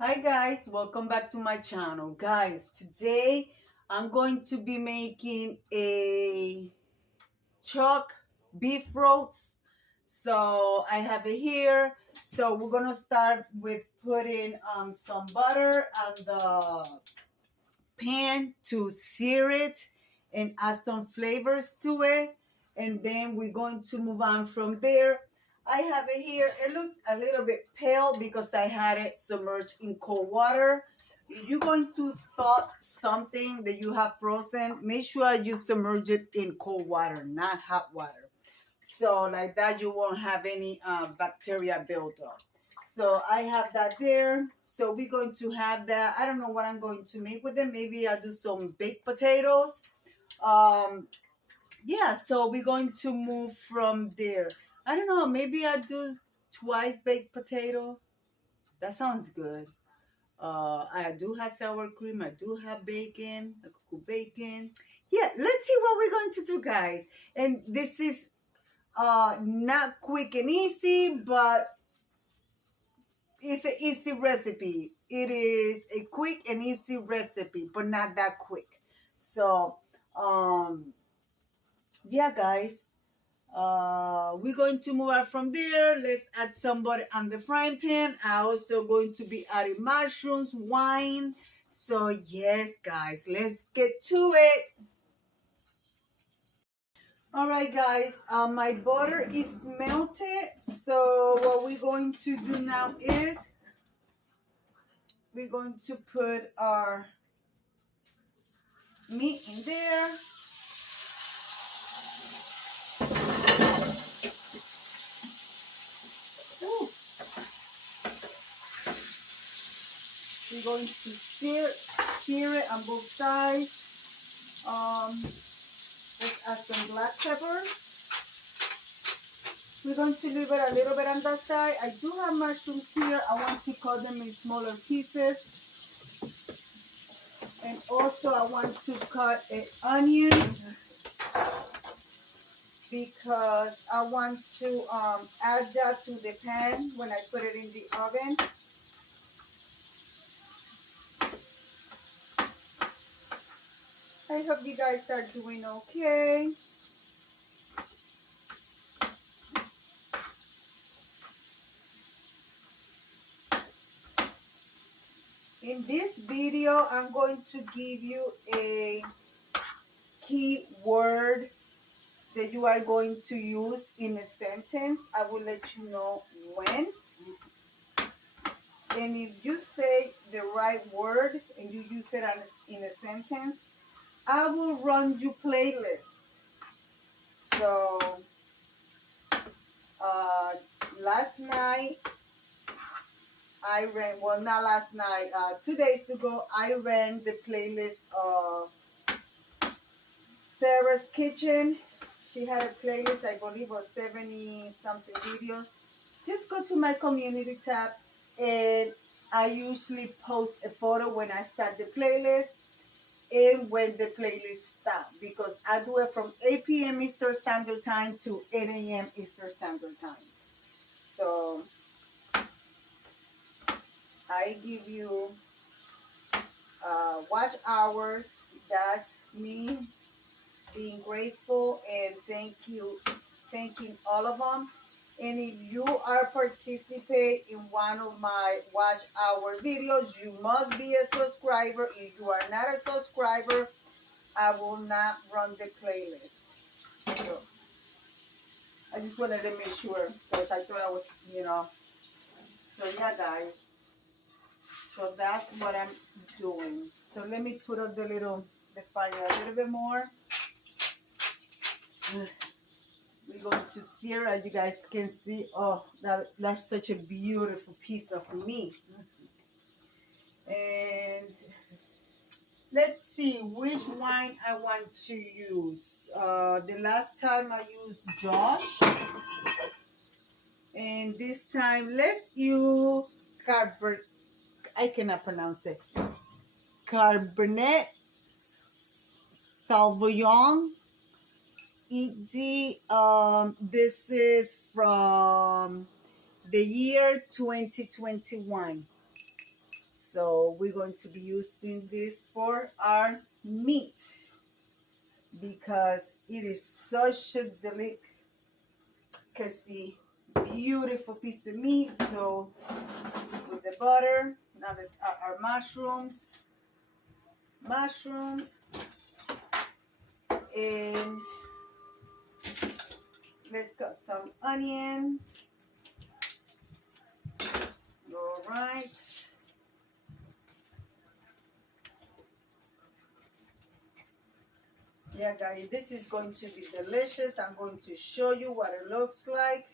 Hi guys, welcome back to my channel. Guys, today I'm going to be making a chuck beef roast. So I have it here. So we're gonna start with putting some butter on the pan to sear it and add some flavors to it. And then we're going to move on from there. I have it here. It looks a little bit pale because I had it submerged in cold water. If you're going to thaw something that you have frozen, make sure you submerge it in cold water, not hot water. So like that, you won't have any bacteria buildup. So I have that there. So we're going to have that. I don't know what I'm going to make with them. Maybe I'll do some baked potatoes. Um, yeah, so we're going to move from there. I don't know. Maybe I'll do twice baked potato. That sounds good. I do have sour cream. I do have bacon. I could cook bacon. Yeah, let's see what we're going to do, guys. And this is not quick and easy, but it's an easy recipe. It is a quick and easy recipe, but not that quick. So, yeah, guys, we're going to move out from there. Let's add some butter on the frying pan. I also going to be adding mushrooms, wine. So, yes, guys, let's get to it. All right, guys, my butter is melted. So, what we're going to do now is we're going to put our meat in there. Ooh. We're going to sear it on both sides. Let's add some black pepper. We're going to leave it a little bit on that side. I do have mushrooms here. I want to cut them in smaller pieces. And also I want to cut an onion because I want to add that to the pan when I put it in the oven. I hope you guys are doing okay. In this video, I'm going to give you a key word that you are going to use in a sentence. I will let you know when. And if you say the right word and you use it in a sentence, I will run you playlist. So last night I ran, well, not last night, 2 days ago, I ran the playlist of Sarah's Kitchen. She had a playlist, I believe, of 70 something videos. Just go to my community tab, and I usually post a photo when I start the playlist and when the playlist stops, because I do it from 8 p.m. Eastern Standard Time to 8 a.m. Eastern Standard Time. So I give you watch hours. That's me being grateful and thanking all of them. And if you are participate in one of my watch hour videos, you must be a subscriber. If you are not a subscriber, I will not run the playlist. So I just wanted to make sure because I thought I was, So yeah, guys. So that's what I'm doing. So let me put up the fire a little bit more. We're going to sear, as you guys can see. Oh, that's such a beautiful piece of meat. And let's see which wine I want to use. The last time I used Josh. And this time, let's use I cannot pronounce it. Cabernet Sauvignon. This is from the year 2021. we're going to be using this for our meat because it is such a delicacy, beautiful piece of meat. So with the butter, now let's add our mushrooms, and let's cut some onion. All right. Yeah, guys, this is going to be delicious. I'm going to show you what it looks like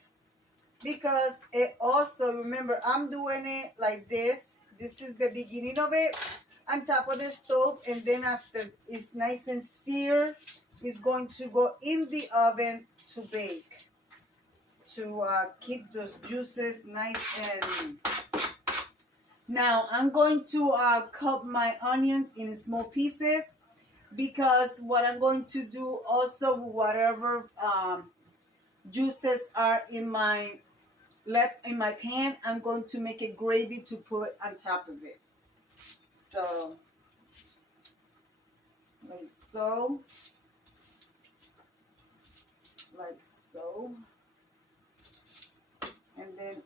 because it also, remember, I'm doing it like this. This is the beginning of it on top of the stove, and then after it's nice and seared, it's going to go in the oven to bake to keep those juices nice. And now I'm going to cut my onions in small pieces because what I'm going to do also, whatever juices are in my left in my pan, I'm going to make a gravy to put on top of it. So like so, like so, and then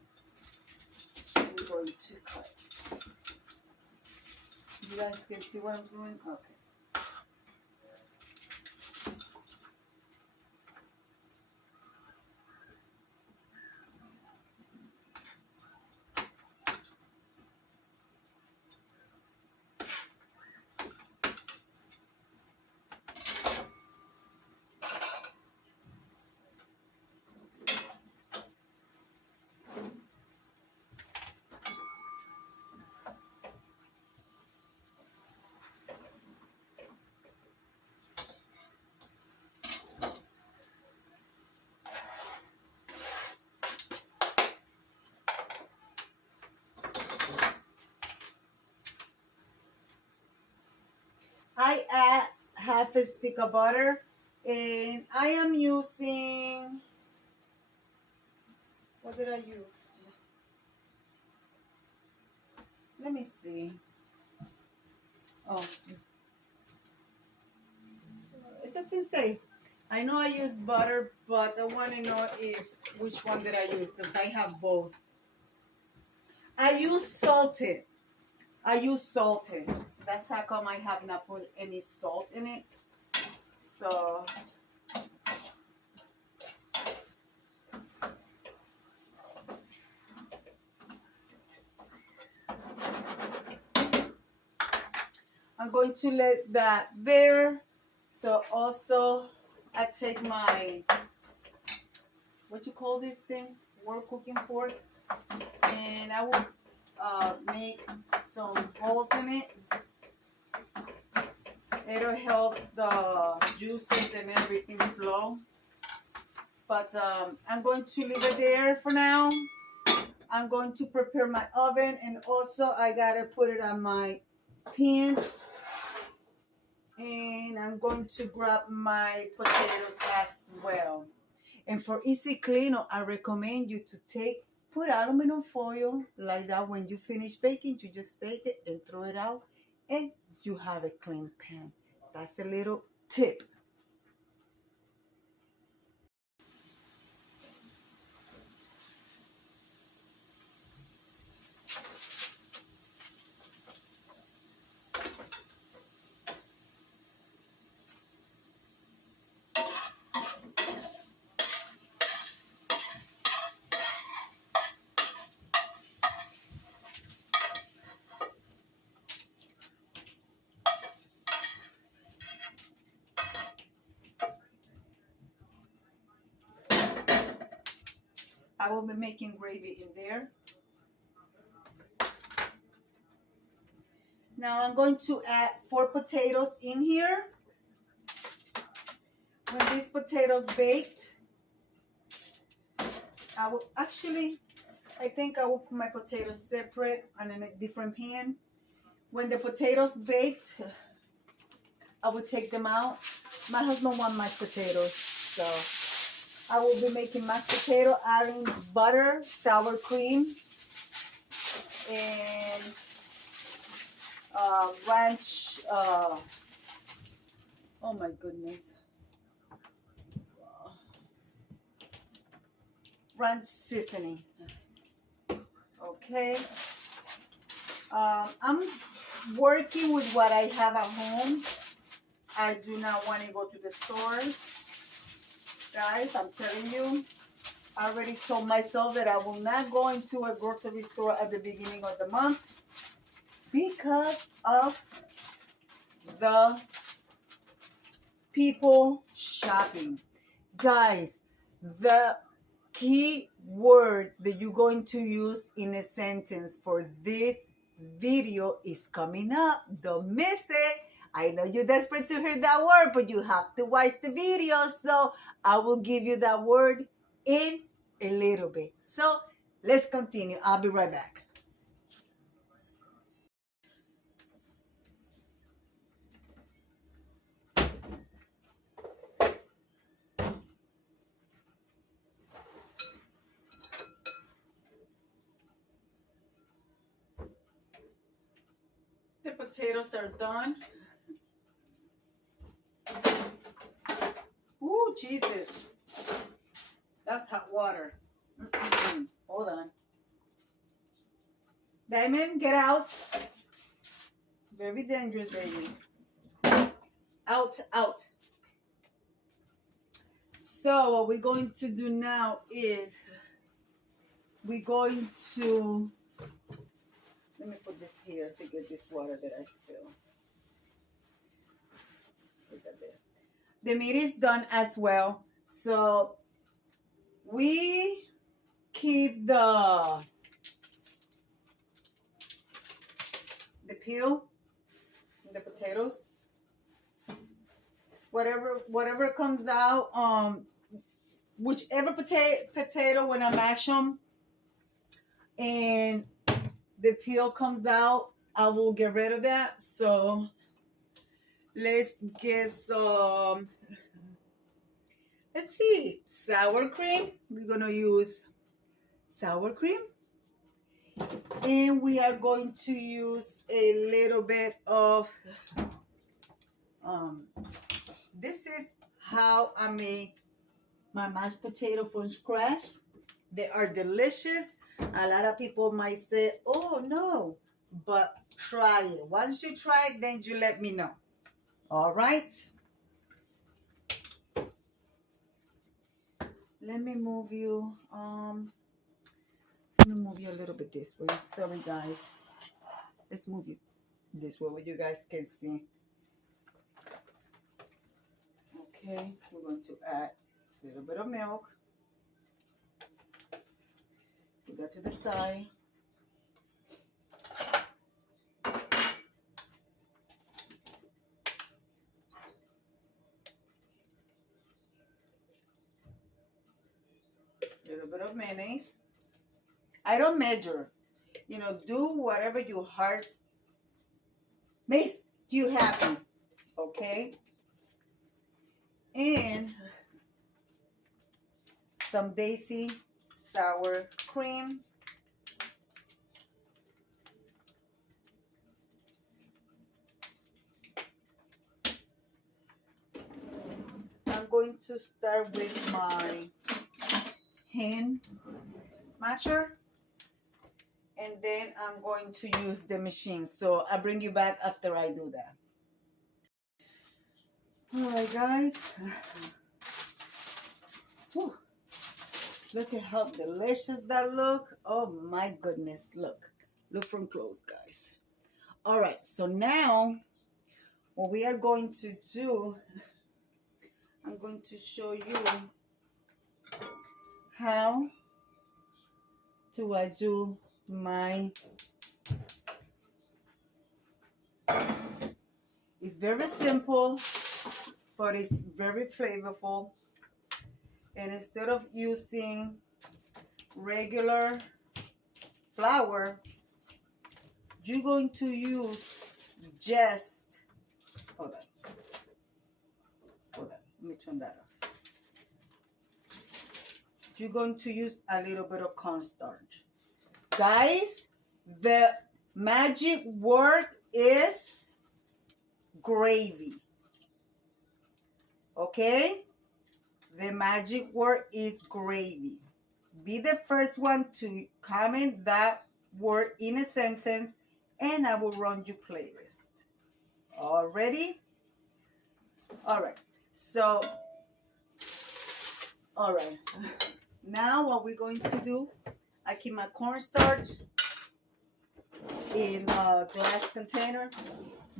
I'm going to cut. You guys can see what I'm doing? Okay. I add half a stick of butter, and I am using, what did I use? Let me see. Oh, it doesn't say. I know I use butter, but I want to know which one did I use because I have both. I use salted. That's how come I have not put any salt in it. So I'm going to let that there. So also I take my, what you call this thing? Work cooking fork. And I will make some holes in it. It'll help the juices and everything flow. But I'm going to leave it there for now. I'm going to prepare my oven, and also I gotta put it on my pan. And I'm going to grab my potatoes as well. And for easy cleanup, I recommend you to put aluminum foil like that. When you finish baking, you just take it and throw it out, and you have a clean pan. That's a little tip. I will be making gravy in there. Now I'm going to add 4 potatoes in here. When these potatoes baked, I think I will put my potatoes separate on a different pan. When the potatoes baked, I will take them out. My husband wants mashed potatoes, so I will be making mashed potato, adding butter, sour cream, and ranch, oh my goodness, ranch seasoning. Okay. I'm working with what I have at home. I do not want to go to the store. Guys, I'm telling you, I already told myself that I will not go into a grocery store at the beginning of the month because of the people shopping. Guys, the key word that you're going to use in a sentence for this video is coming up. Don't miss it. I know you're desperate to hear that word, but you have to watch the video. So I will give you that word in a little bit. So let's continue. I'll be right back. The potatoes are done. Ooh, Jesus. That's hot water. Hold on. Diamond, get out. Very dangerous, baby. Out, out. So what we're going to do now is we're going to, let me put this here to get this water that I spilled. Put that there. The meat is done as well. So we keep the peel, the potatoes, whatever comes out, whichever potato when I mash them and the peel comes out, I will get rid of that. So let's get some, let's see, sour cream. We're gonna use sour cream, and we are going to use a little bit of this is how I make my mashed potato from scratch. They are delicious. A lot of people might say, oh no, but try it. Once you try it, then you let me know. All right. Let me move you. Let me move you a little bit this way. Sorry, guys. Let's move you this way where you guys can see. Okay, we're going to add a little bit of milk. Put that to the side. A little bit of mayonnaise. I don't measure. You know, do whatever your heart makes you happy. Okay? And some Daisy sour cream. I'm going to start with my hand masher, and then I'm going to use the machine. So I'll bring you back after I do that. All right, guys. Whew. Look at how delicious that look. Oh my goodness, look from close, guys. All right, so now what we are going to do, I'm going to show you how do I do my, it's very simple, but it's very flavorful. And instead of using regular flour, you're going to use just, hold on, let me turn that off. You're going to use a little bit of cornstarch. Guys, the magic word is gravy. Okay? The magic word is gravy. Be the first one to comment that word in a sentence, and I will run you playlist. All ready? All right. So, all right. Now what we're going to do, I keep my cornstarch in a glass container.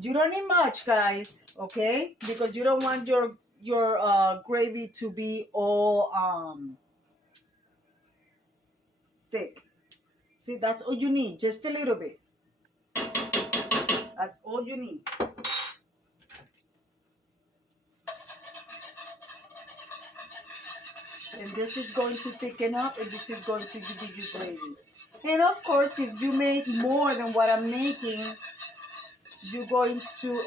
You don't need much, guys, okay? Because you don't want your gravy to be all thick. See, that's all you need, just a little bit. That's all you need. And this is going to thicken up, and this is going to give you gravy. And of course, if you make more than what I'm making, you're going to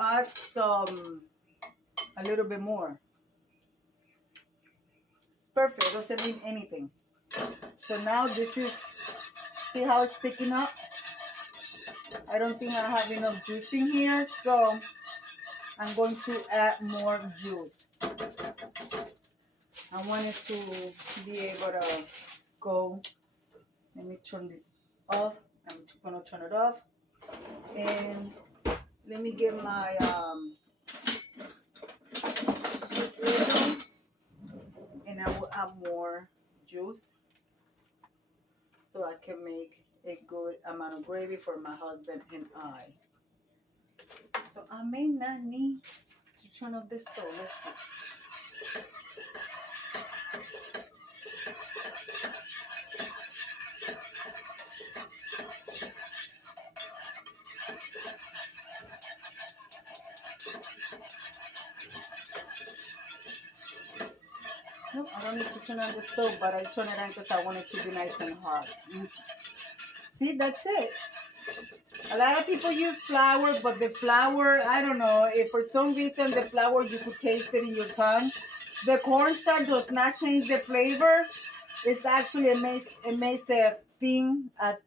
add a little bit more. It's perfect. It doesn't need anything. So now this is, see how it's sticking up? I don't think I have enough juice in here, so I'm going to add more juice. I want it to be able to go. Let me turn this off. I'm gonna turn it off. And let me get my soup, and I will add more juice so I can make a good amount of gravy for my husband and I. So I may not need to turn off the stove. Let's see. No, I don't need to turn on the stove, but I turn it on because I want it to be nice and hot. See, that's it. A lot of people use flour, but the flour, I don't know, if for some reason the flour, you could taste it in your tongue. The cornstarch does not change the flavor. It's actually it makes a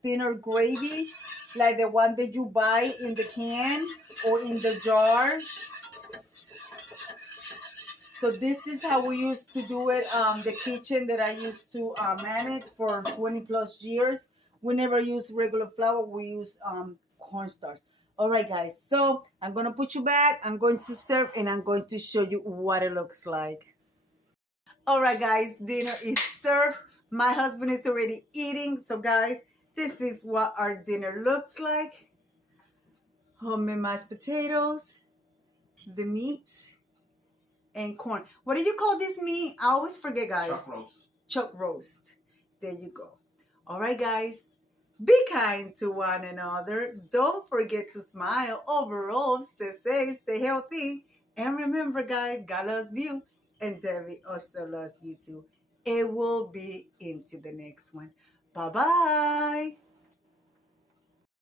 thinner gravy, like the one that you buy in the can or in the jar. So this is how we used to do it. The kitchen that I used to manage for 20 plus years. We never use regular flour. We use cornstarch. All right, guys. So I'm going to put you back. I'm going to serve, and I'm going to show you what it looks like. All right, guys. Dinner is served. My husband is already eating. So, guys, this is what our dinner looks like. Homemade mashed potatoes, the meat, and corn. What do you call this meat? I always forget, guys. Chuck roast. Chuck roast. There you go. All right, guys. Be kind to one another. Don't forget to smile. Overall, stay safe, stay healthy. And remember, guys, God loves you. And Debbie also loves you too. It will be into the next one. Bye-bye.